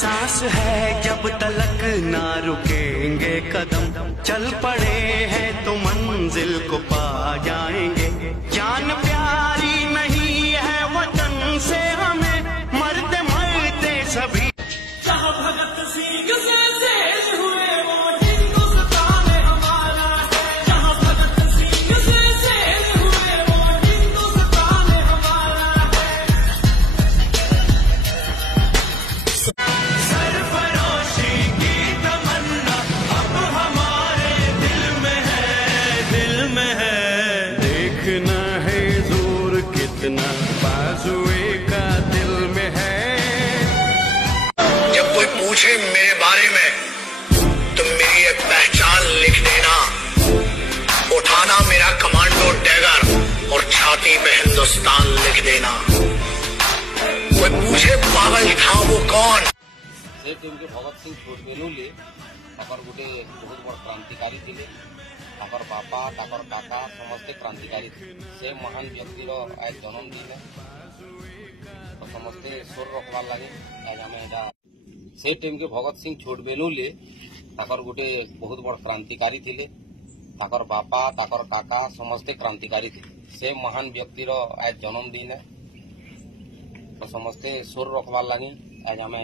सांस है जब तलक ना रुकेंगे कदम, चल पड़े हैं तो मंजिल को पा जाएंगे। जान प्यारी नहीं है वतन से हमें, मरते मरते सभी। जहाँ भगत सिंह से शेर हुए वो हिंदुस्तान हमारा है, जहाँ भगत सिंह से शेर हुए वो हिंदुस्तान हमारा है। सरफरोशी की तमन्ना अब हमारे दिल में है, दिल में है। देखना है जोर कितना बाजुए का दिल में है। जब कोई पूछे मेरे बारे में तो मेरी एक पहचान लिख देना, उठाना मेरा कमांडो डैगर और छाती पे हिंदुस्तान लिख देना। कोई पूछे पागल था वो कौन। से टीम के भगत सिंह छोटबेलुले गोटे बहुत बड़ क्रांतिकारी थे। बापा काका समस्ते क्रांतिकारी थे। से महान व्यक्तिर आज जन्मदिन है तो समस्ते स्वर रखवार लगे आज आम से टीम के भगत सिंह छोटबेलुले गोटे बहुत बड़ क्रांतिकारी थे। बापा काका समस्ते क्रांतिकारी थे। से महान व्यक्तिर आज जन्मदिन है तो समस्ते स्वर रखवार लगे आज आम